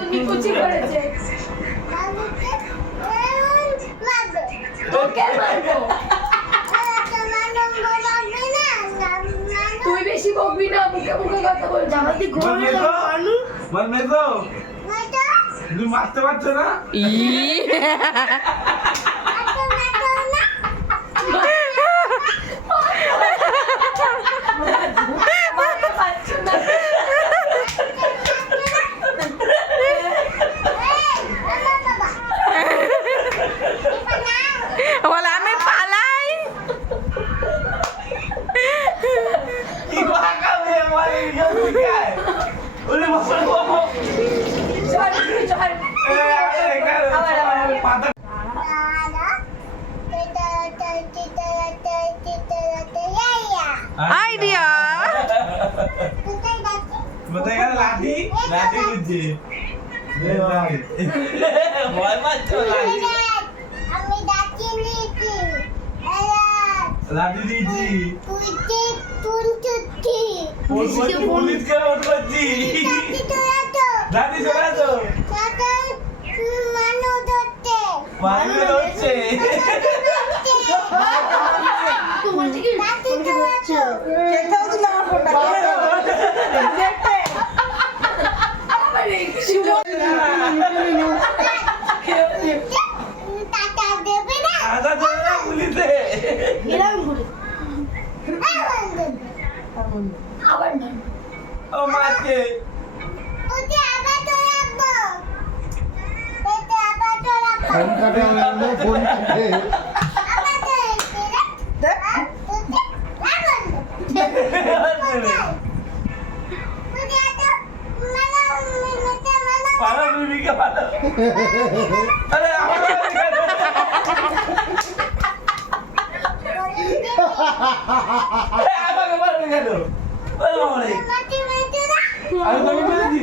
তুমি কুচি করেছে তোকে মারবো তুই বেশি বকবি না মুখে মুখে কথা বল জামাতি ঘুরে আনু মানে তো তুমি মারতে পারছো না বলে আমি পালাই কি বাঁকা মেয়ে আমার এই গায় ওরে বাবা চল চল পাতা আইডিয়া কোথায় গেল লাঠি লাঠি বুঝছি ভয় পাচ্ছ লাঠি দিয়েছি পুলিশ কে ভোট করছি লাঠি চলে তো মানুষ হচ্ছে ও মাকে ফোন কাটে ফোন কাটে পালা বিবিকে পালা আরে আমাকে মারবে কেন আমি তোকে বলেছি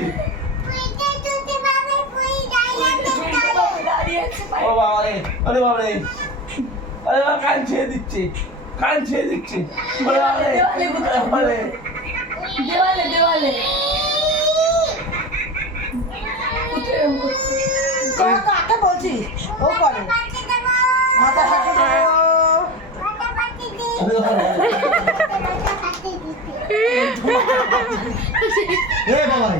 ও বাবা রে আরে বাবা রে আরে বাবা কান ছেড়ে দিচ্ছে কান ছেড়ে দিচ্ছে ওরে বাবা রে বাবা রে দেওয়ালে দেওয়ালে কাকে বলছিস ও করে মাথা কাটে এ বাবাই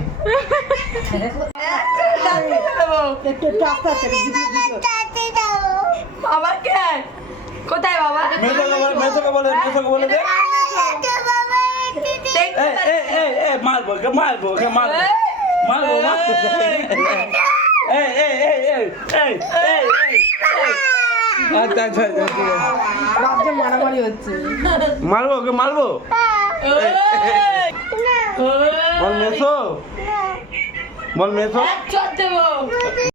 একটু আস্তে আস্তে ভিডিও আমাকে কোথায় বাবা মেয়েকে বলে দে মারবো ওকে মারবো আচ্ছা রাজ্যে মারামারি হচ্ছে মারবো ওকে মারবো বল মেসো চল দেবো